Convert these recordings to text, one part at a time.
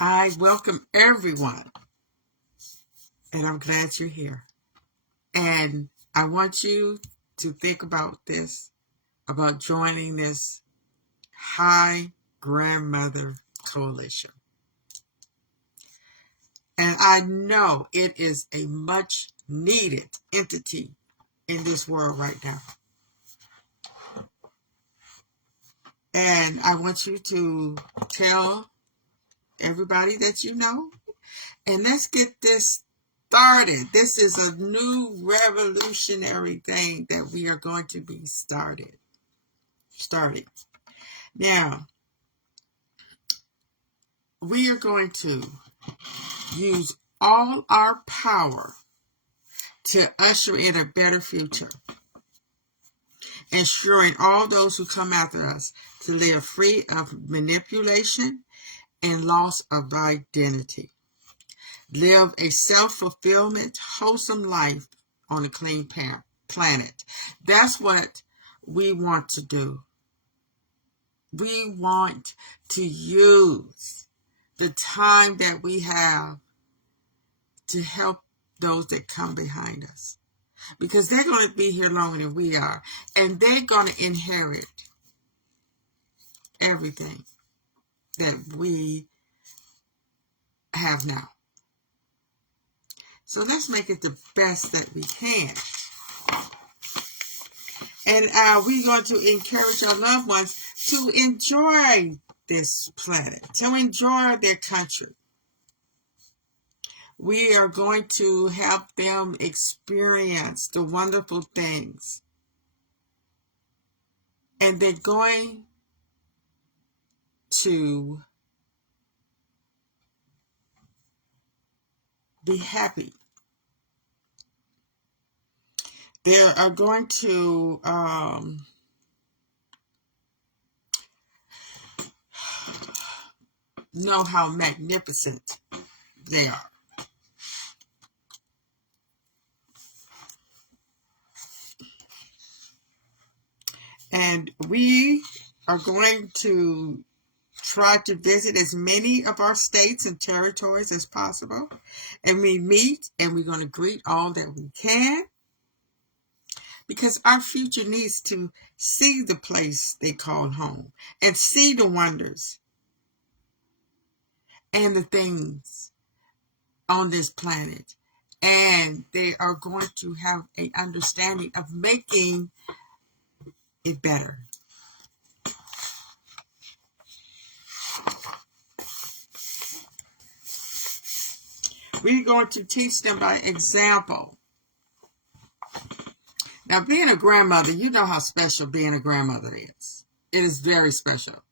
I welcome everyone, and I'm glad you're here. And I want you to think about this, about joining this High Grandmother Coalition. And I know it is a much needed entity in this world right now. And I want you to tell everybody that you know, and let's get this started. This is a new revolutionary thing that we are going to be starting. Now, we are going to use all our power to usher in a better future, ensuring all those who come after us to live free of manipulation and loss of identity. Live a self-fulfillment, wholesome life on a clean planet. That's what we want to do. We want to use the time that we have to help those that come behind us, because they're going to be here longer than we are, and they're going to inherit everything that we have now. So let's make it the best that we can. And we're going to encourage our loved ones to enjoy this planet, to enjoy their country. We are going to help them experience the wonderful things. And they're going to be happy. They are going to know how magnificent they are. And we are going to try to visit as many of our states and territories as possible. And we meet and we're going to greet all that we can, because our future needs to see the place they call home and see the wonders and the things on this planet. And they are going to have an understanding of making it better. We're going to teach them by example. Now, being a grandmother, you know how special being a grandmother is. It is very special.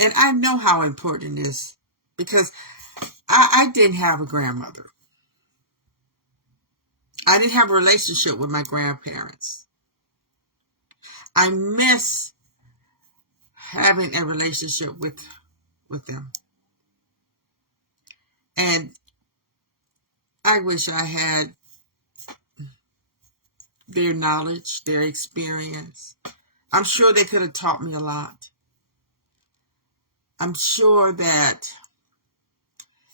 And I know how important it is, because I didn't have a grandmother. I didn't have a relationship with my grandparents. I miss having a relationship with them. And I wish I had their knowledge, their experience. I'm sure they could have taught me a lot. I'm sure that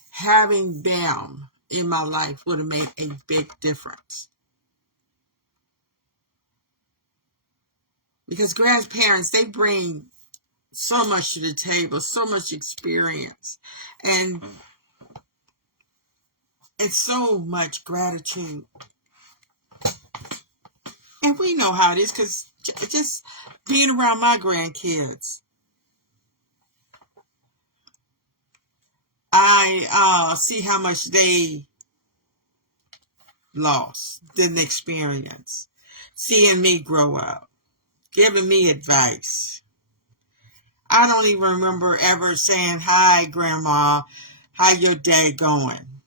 having them in my life would have made a big difference. Because grandparents, they bring so much to the table, so much experience, and so much gratitude. And we know how it is, because just being around my grandkids, I see how much they lost, didn't experience, seeing me grow up, giving me advice. I don't even remember ever saying, "Hi, Grandma, how your day going?"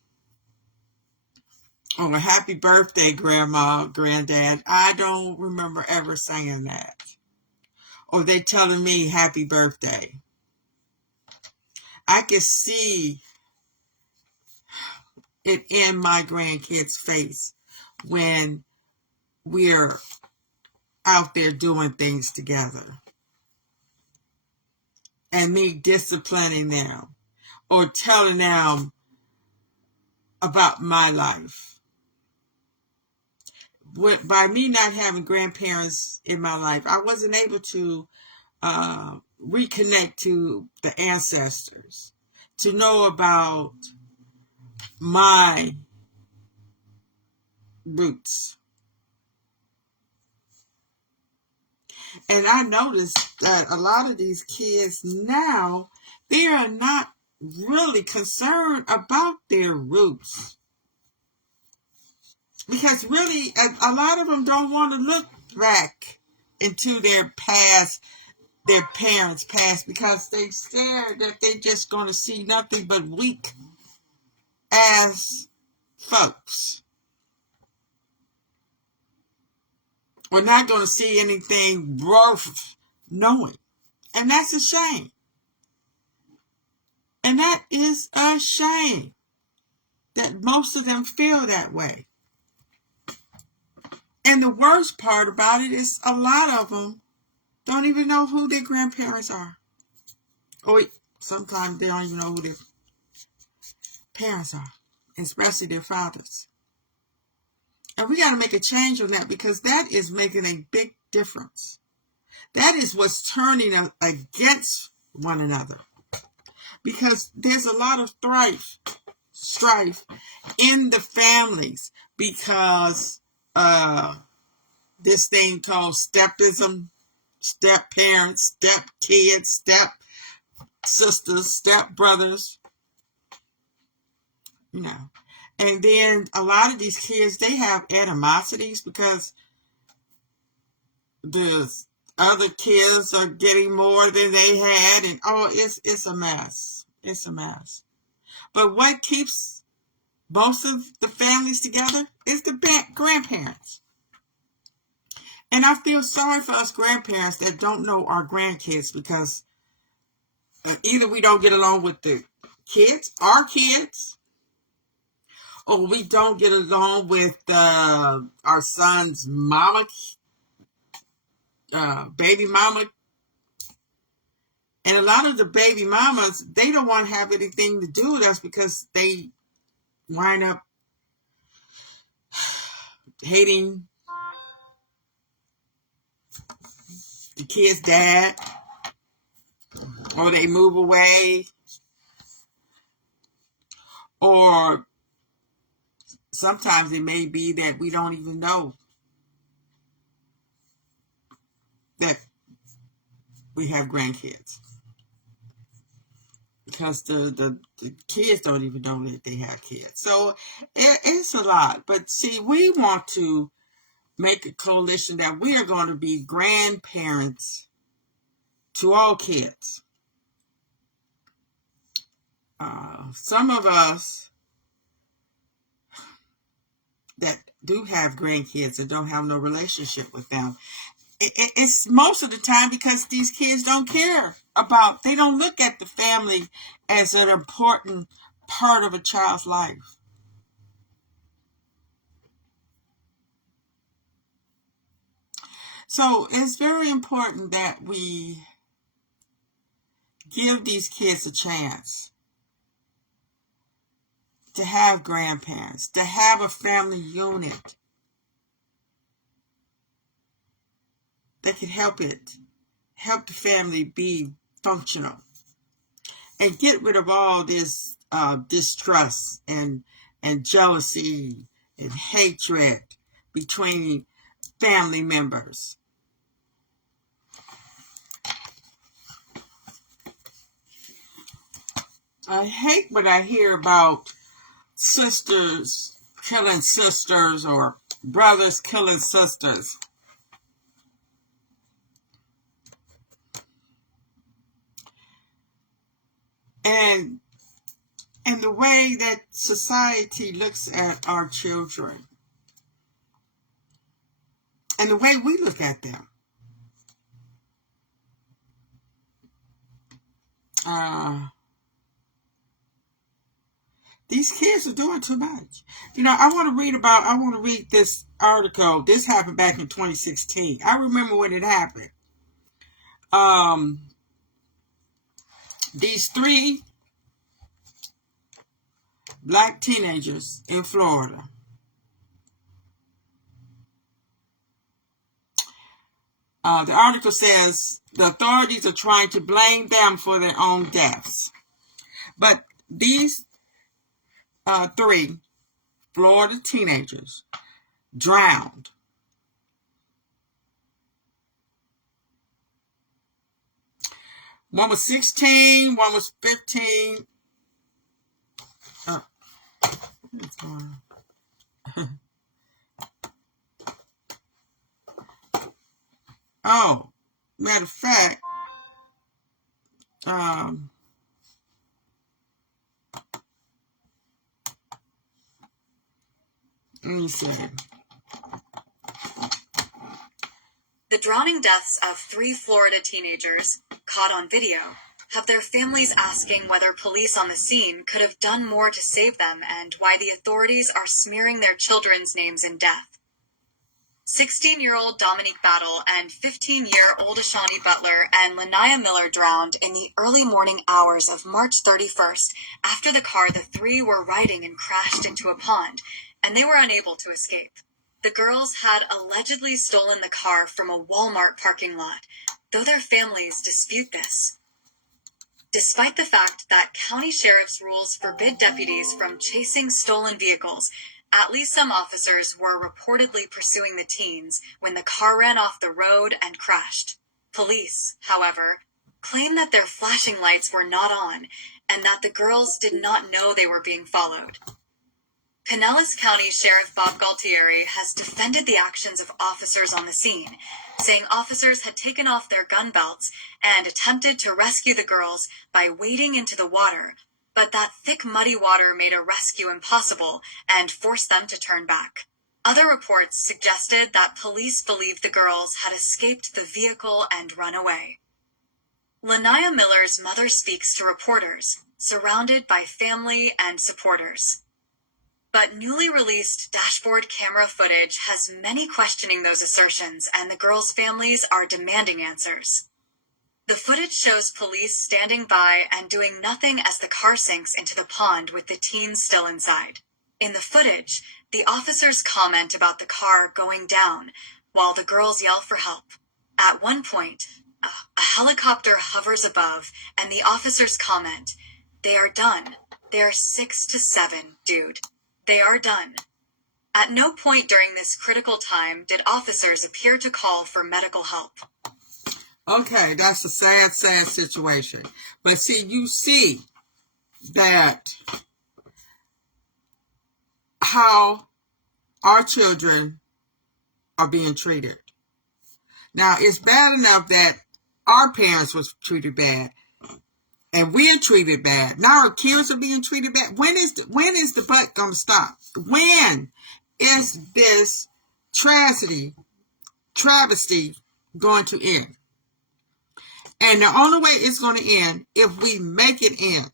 Or "Happy birthday, Grandma, Granddad." I don't remember ever saying that. Or they telling me happy birthday. I can see it in my grandkids' face when we're out there doing things together. and me disciplining them or telling them about my life. By me not having grandparents in my life, I wasn't able to reconnect to the ancestors, to know about my roots. And I noticed that a lot of these kids now, they are not really concerned about their roots. Because really, a lot of them don't want to look back into their past, their parents' past, because they scared that they're just going to see nothing but weak ass folks. We're not going to see anything worth knowing. And that's a shame. And that is a shame that most of them feel that way. And the worst part about it is a lot of them don't even know who their grandparents are. Or sometimes they don't even know who their parents are, especially their fathers. And we got to make a change on that, because that is making a big difference. That is what's turning us against one another. Because there's a lot of strife in the families because this thing called stepism, step parents, step kids, step sisters, step brothers, you know. And then a lot of these kids, they have animosities because the other kids are getting more than they had, and it's a mess. It's a mess. But what keeps most of the families together is the grandparents. And I feel sorry for us grandparents that don't know our grandkids, because either we don't get along with the kids, our kids, or we don't get along with our son's mama, baby mama. And a lot of the baby mamas, they don't want to have anything to do with us because they wind up hating the kid's dad, or they move away, or sometimes it may be that we don't even know that we have grandkids, because the kids don't even know that they have kids. So it's a lot. But see, we want to make a coalition that we are going to be grandparents to all kids. Some of us that do have grandkids and don't have no relationship with them, it's most of the time because these kids don't care about, they don't look at the family as an important part of a child's life. So it's very important that we give these kids a chance to have grandparents, to have a family unit that can help the family be functional, and get rid of all this distrust and jealousy and hatred between family members. I hate when I hear about sisters killing sisters or brothers killing sisters. And the way that society looks at our children, and the way we look at them. These kids are doing too much. I want to read this article. This happened back in 2016. I remember when it happened. These 3 black teenagers in Florida. The article says the authorities are trying to blame them for their own deaths. But these 3 Florida teenagers drowned. One was 16, one was 15. What's going on? Oh, matter of fact, let me see. The drowning deaths of 3 Florida teenagers, caught on video, have their families asking whether police on the scene could have done more to save them and why the authorities are smearing their children's names in death. 16-year-old Dominique Battle and 15-year-old Ashani Butler and Lanaya Miller drowned in the early morning hours of March 31st after the car the 3 were riding in crashed into a pond, and they were unable to escape. The girls had allegedly stolen the car from a Walmart parking lot, though their families dispute this. Despite the fact that county sheriff's rules forbid deputies from chasing stolen vehicles, at least some officers were reportedly pursuing the teens when the car ran off the road and crashed. Police, however, claim that their flashing lights were not on and that the girls did not know they were being followed. Pinellas County Sheriff Bob Galtieri has defended the actions of officers on the scene, saying officers had taken off their gun belts and attempted to rescue the girls by wading into the water, but that thick muddy water made a rescue impossible and forced them to turn back. Other reports suggested that police believed the girls had escaped the vehicle and run away. Lanaya Miller's mother speaks to reporters, surrounded by family and supporters. But newly released dashboard camera footage has many questioning those assertions, and the girls' families are demanding answers. The footage shows police standing by and doing nothing as the car sinks into the pond with the teens still inside. In the footage, the officers comment about the car going down, while the girls yell for help. At one point, a helicopter hovers above, and the officers comment, "They are done. They're 6 to 7, dude. They are done." At no point during this critical time did officers appear to call for medical help. Okay, that's a sad, sad situation. But see, you see that how our children are being treated. Now, it's bad enough that our parents was treated bad, and we're treated bad. Now our kids are being treated bad. When is the butt gonna stop? When is this travesty going to end? And the only way it's going to end if we make it end.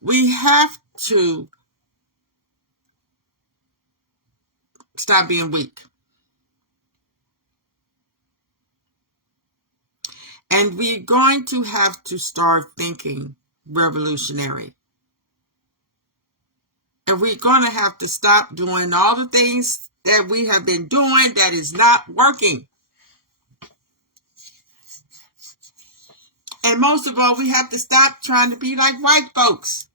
We have to stop being weak. And we're going to have to start thinking revolutionary. And we're going to have to stop doing all the things that we have been doing that is not working. And most of all, we have to stop trying to be like white folks.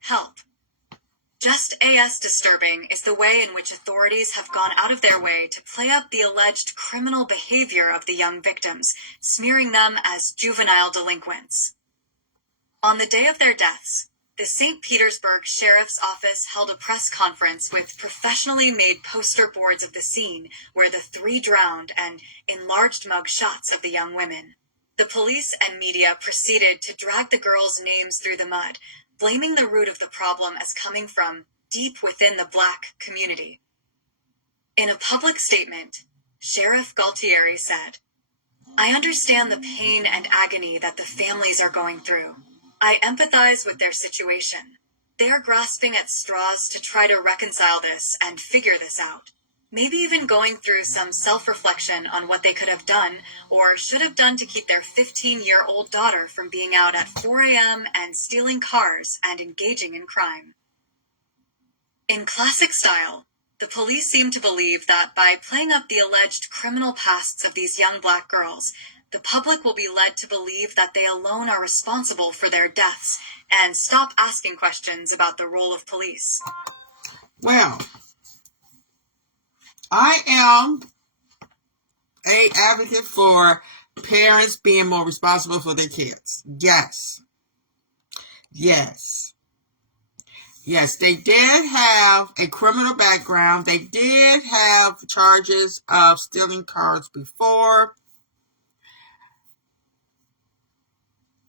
Help. Just as disturbing is the way in which authorities have gone out of their way to play up the alleged criminal behavior of the young victims, smearing them as juvenile delinquents. On the day of their deaths, the St. Petersburg Sheriff's Office held a press conference with professionally made poster boards of the scene where the 3 drowned and enlarged mug shots of the young women. The police and media proceeded to drag the girls' names through the mud, blaming the root of the problem as coming from deep within the Black community. In a public statement, Sheriff Galtieri said, "I understand the pain and agony that the families are going through. I empathize with their situation. They're grasping at straws to try to reconcile this and figure this out. Maybe even going through some self-reflection on what they could have done or should have done to keep their 15-year-old daughter from being out at 4 a.m. and stealing cars and engaging in crime. In classic style, the police seem to believe that by playing up the alleged criminal pasts of these young black girls, the public will be led to believe that they alone are responsible for their deaths and stop asking questions about the role of police. Well, I am an advocate for parents being more responsible for their kids. Yes. Yes. Yes, they did have a criminal background. They did have charges of stealing cars before.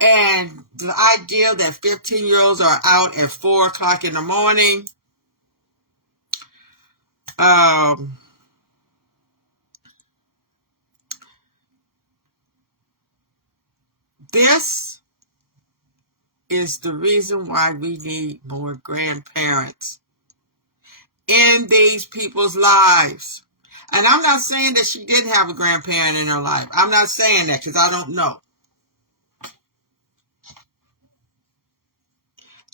And the idea that 15-year-olds are out at 4 o'clock in the morning, this is the reason why we need more grandparents in these people's lives. And I'm not saying that she didn't have a grandparent in her life. I'm not saying that because I don't know.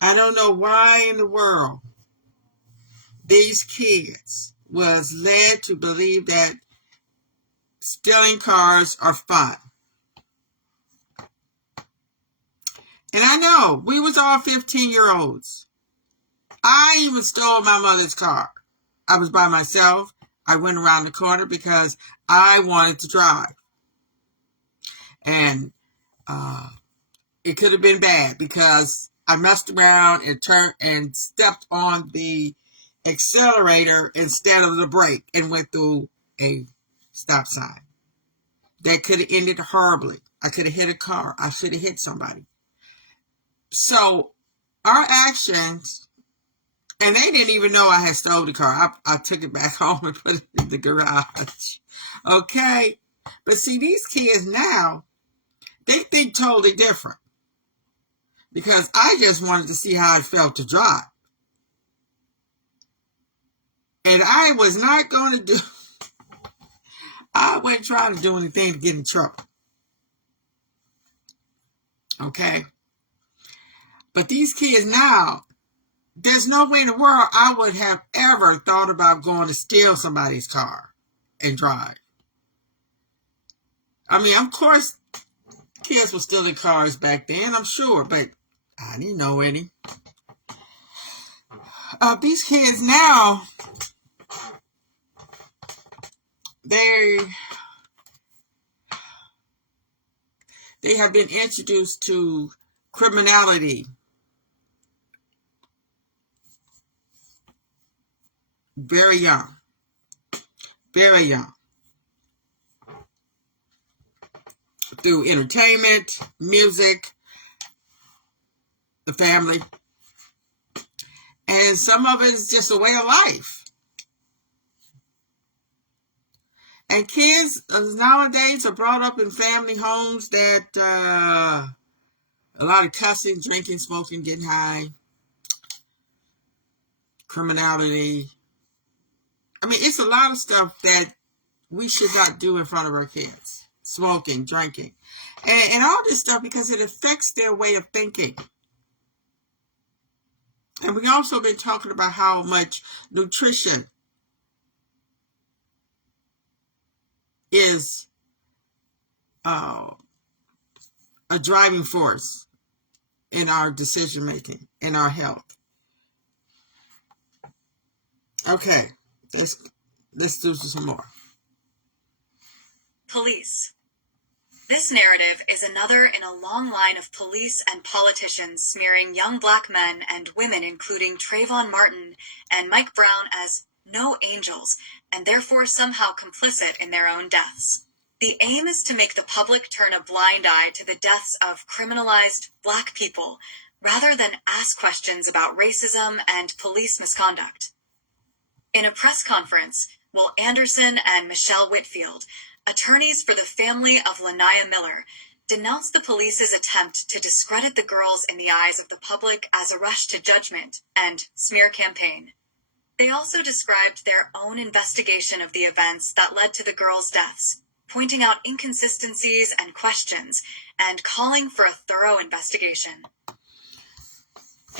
I don't know why in the world these kids was led to believe that stealing cars are fun. And I know we was all 15-year-olds. I even stole my mother's car. I was by myself. I went around the corner because I wanted to drive. And it could have been bad because I messed around and turned and stepped on the accelerator instead of the brake and went through a stop sign. That could have ended horribly. I could have hit a car. I should have hit somebody. So our actions, and they didn't even know I had stole the car. I took it back home and put it in the garage. Okay? But see, these kids now, they think totally different. Because I just wanted to see how it felt to drive. And I was not going to do, I wasn't trying to do anything to get in trouble. Okay? But these kids now, there's no way in the world I would have ever thought about going to steal somebody's car and drive. I mean, of course, kids were stealing cars back then, I'm sure, but I didn't know any. These kids now, they have been introduced to criminality very young. Very young. Through entertainment, music, the family. And some of it is just a way of life. And kids nowadays are brought up in family homes that a lot of cussing, drinking, smoking, getting high, criminality. I mean, it's a lot of stuff that we should not do in front of our kids. Smoking, drinking, and all this stuff because it affects their way of thinking. And we also been talking about how much nutrition is a driving force in our decision making, in our health. Okay, let's do some more. Police. This narrative is another in a long line of police and politicians smearing young black men and women, including Trayvon Martin and Mike Brown, as no angels, and therefore somehow complicit in their own deaths. The aim is to make the public turn a blind eye to the deaths of criminalized black people, rather than ask questions about racism and police misconduct. In a press conference, Will Anderson and Michelle Whitfield, attorneys for the family of Laniyah Miller, denounced the police's attempt to discredit the girls in the eyes of the public as a rush to judgment and smear campaign. They also described their own investigation of the events that led to the girls' deaths, pointing out inconsistencies and questions, and calling for a thorough investigation.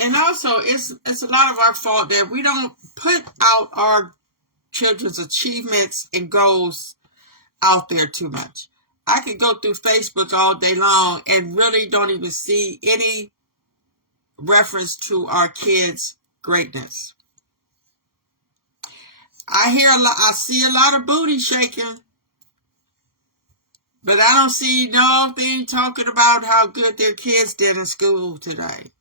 And also, it's a lot of our fault that we don't put out our children's achievements and goals out there too much. I could go through Facebook all day long and really don't even see any reference to our kids' greatness. I see a lot of booty shaking, but I don't see nothing talking about how good their kids did in school today.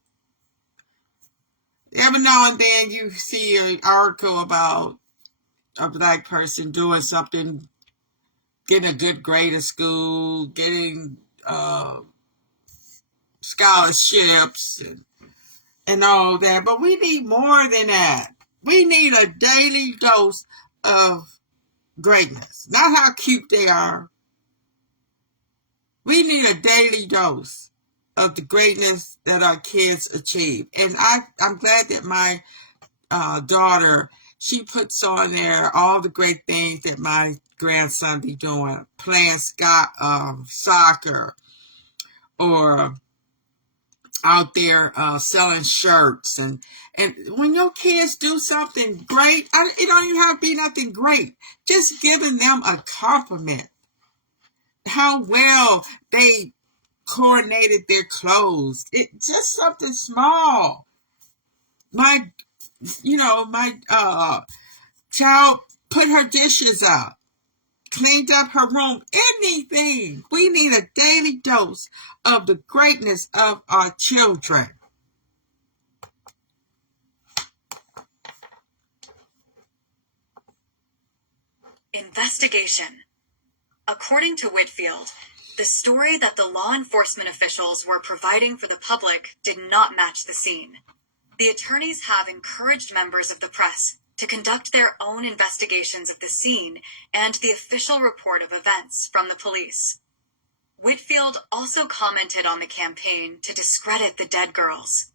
Every now and then you see an article about a black person doing something, getting a good grade in school, getting scholarships and all that. But we need more than that. We need a daily dose of greatness. Not how cute they are. We need a daily dose of the greatness that our kids achieve. And I'm glad that my daughter, she puts on there all the great things that my grandson be doing, playing soccer, or out there selling shirts. And when your kids do something great, it don't even have to be nothing great. Just giving them a compliment. How well they coordinated their clothes. It just something small. My child put her dishes out, cleaned up her room, anything. We need a daily dose of the greatness of our children. Investigation. According to Whitfield, the story that the law enforcement officials were providing for the public did not match the scene. The attorneys have encouraged members of the press to conduct their own investigations of the scene and the official report of events from the police. Whitfield also commented on the campaign to discredit the dead girls.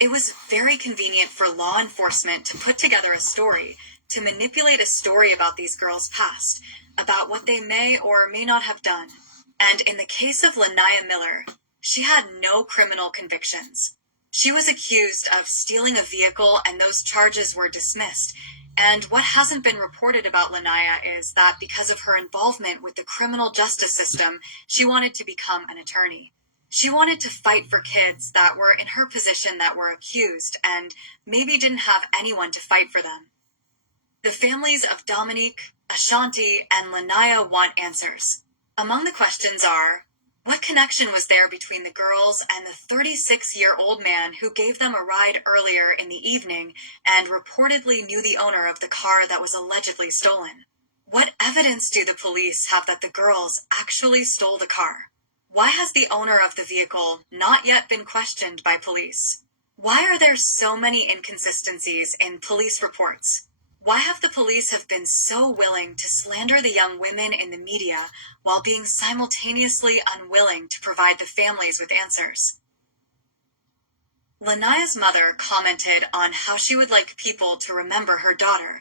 It was very convenient for law enforcement to put together a story, to manipulate a story about these girls' past, about what they may or may not have done. And in the case of Laniah Miller, she had no criminal convictions. She was accused of stealing a vehicle and those charges were dismissed. And what hasn't been reported about Laniah is that because of her involvement with the criminal justice system, she wanted to become an attorney. She wanted to fight for kids that were in her position that were accused and maybe didn't have anyone to fight for them. The families of Dominique, Ashanti, and Laniah want answers. Among the questions are, what connection was there between the girls and the 36-year-old man who gave them a ride earlier in the evening and reportedly knew the owner of the car that was allegedly stolen? What evidence do the police have that the girls actually stole the car? Why has the owner of the vehicle not yet been questioned by police? Why are there so many inconsistencies in police reports? Why have the police have been so willing to slander the young women in the media while being simultaneously unwilling to provide the families with answers? Laniah's mother commented on how she would like people to remember her daughter.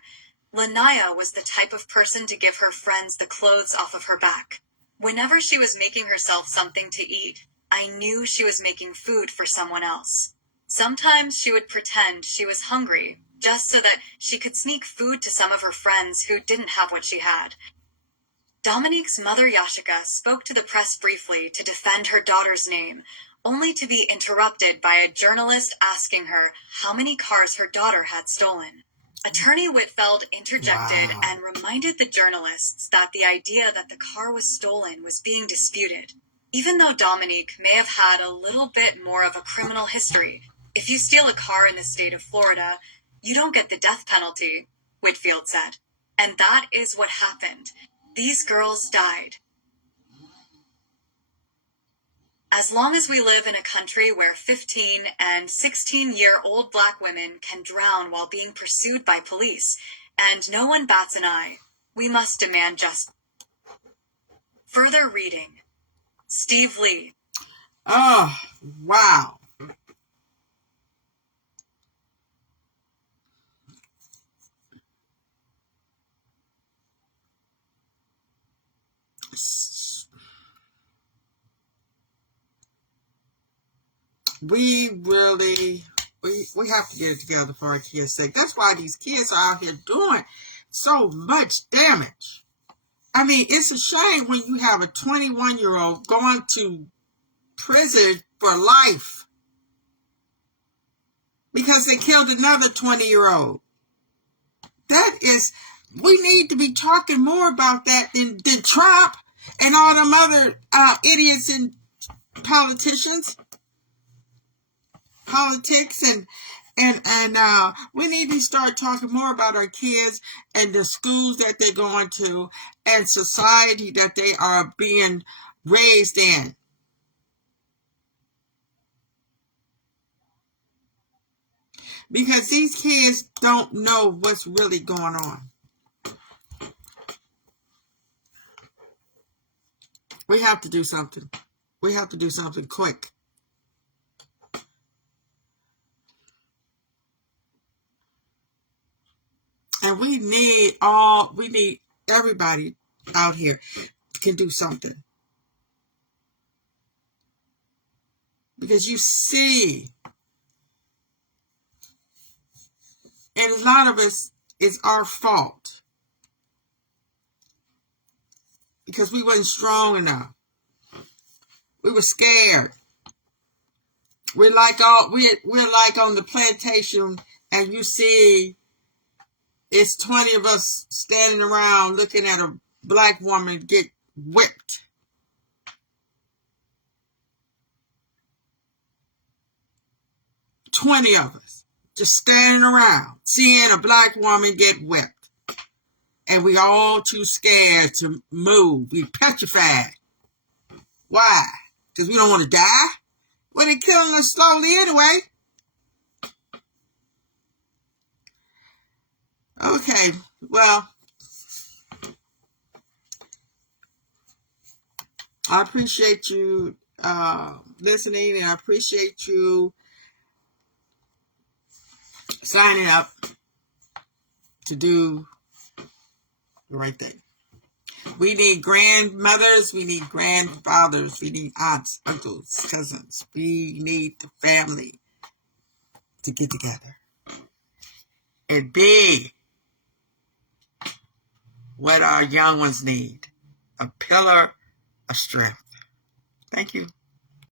Laniah was the type of person to give her friends the clothes off of her back. Whenever she was making herself something to eat, I knew she was making food for someone else. Sometimes she would pretend she was hungry, just so that she could sneak food to some of her friends who didn't have what she had. Dominique's mother Yashika spoke to the press briefly to defend her daughter's name, only to be interrupted by a journalist asking her how many cars her daughter had stolen. Attorney Whitfield interjected and reminded the journalists that the idea that the car was stolen was being disputed. Even though Dominique may have had a little bit more of a criminal history, if you steal a car in the state of Florida, you don't get the death penalty, Whitfield said. And that is what happened. These girls died. As long as we live in a country where 15 and 16-year-old black women can drown while being pursued by police, and no one bats an eye, we must demand justice. Further reading. Steve Lee. Oh, wow. We really, we have to get it together for our kids' sake. That's why these kids are out here doing so much damage. I mean, it's a shame when you have a 21-year-old going to prison for life because they killed another 20-year-old. That is, we need to be talking more about that than Trump and all them other idiots and politics, and we need to start talking more about our kids and the schools that they're going to and society that they are being raised in. Because these kids don't know what's really going on. We have to do something. We have to do something quick. And we need everybody out here can do something. Because you see, and a lot of us, it's our fault. Because we weren't strong enough. We were scared. We're like on the plantation, and you see it's 20 of us standing around looking at a black woman get whipped. $20 of us just standing around seeing a black woman get whipped. And we all too scared to move. We petrified. Why? Because we don't want to die? Well, they're killing us slowly anyway. Okay, well, I appreciate you listening, and I appreciate you signing up to do the right thing. We need grandmothers, we need grandfathers, we need aunts, uncles, cousins. We need the family to get together and be what our young ones need, a pillar of strength. Thank you.